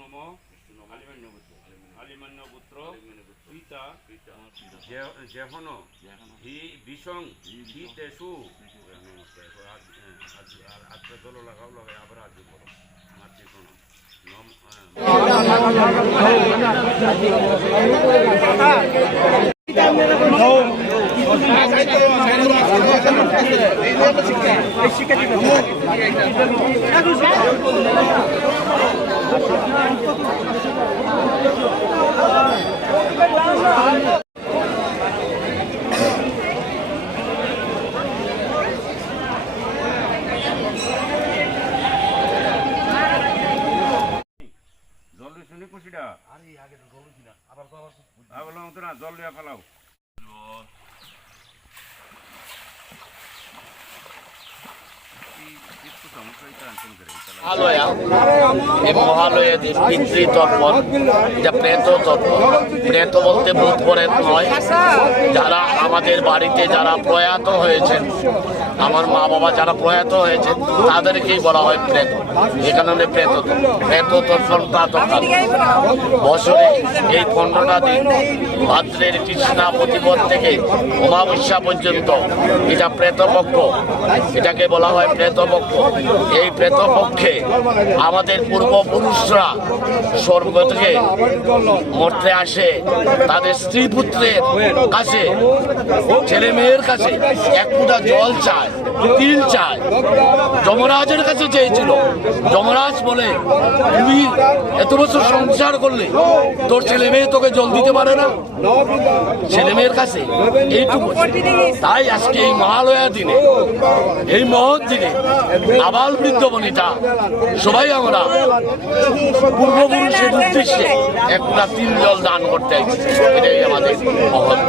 নম আলিমান্য পুত্র পিতা যেহন হি বিষং হি তেসু আজকে দল লাগাও লাগাই আবার আজ করো মাতৃগণ জল দিয়া ফেলাও মহালয়া পিতৃতর্পণ, এটা প্রেত তর্পণ। প্রেত বলতে ভূত প্রেত নয়, যারা আমাদের বাড়িতে যারা প্রয়াত হয়েছেন, আমার মা বাবা যারা প্রয়াত হয়েছেন তাদেরকেই বলা হয় প্রেত। এখানে প্রেত তর্পণ প্রাতকাল বছরে এই 15টা দিন ভাদ্রের কৃষ্ণা প্রতিপদ থেকে অমাবস্যা পর্যন্ত এটা প্রেতপক্ষ, এটাকে বলা হয় প্রেতপক্ষ। এই প্রেতপক্ষে আমাদের পূর্বপুরুষরা স্বর্গ থেকে মরতে আসে, তাদের স্ত্রী পুত্রের কাছে, ছেলে মেয়ের কাছে এক ফুটা জল চায়, তিল চায়। যমরাজের কাছে চেয়েছিল, যমরাজ বলে তুমি এত বছর সংসার করলে তোর ছেলে মেয়ে তোকে জল দিতে পারে না, ছেলে মেয়ের কাছে এইটুকু। তাই আজকে এই মহালয়া দিনে, এই মহৎ দিনে আবাল বৃদ্ধ বনিতা সবাই আমরা পূর্বপুরুষের উদ্দেশ্যে একটা তিল জল দান করতে চাইছি। এটাই আমাদের মহৎ।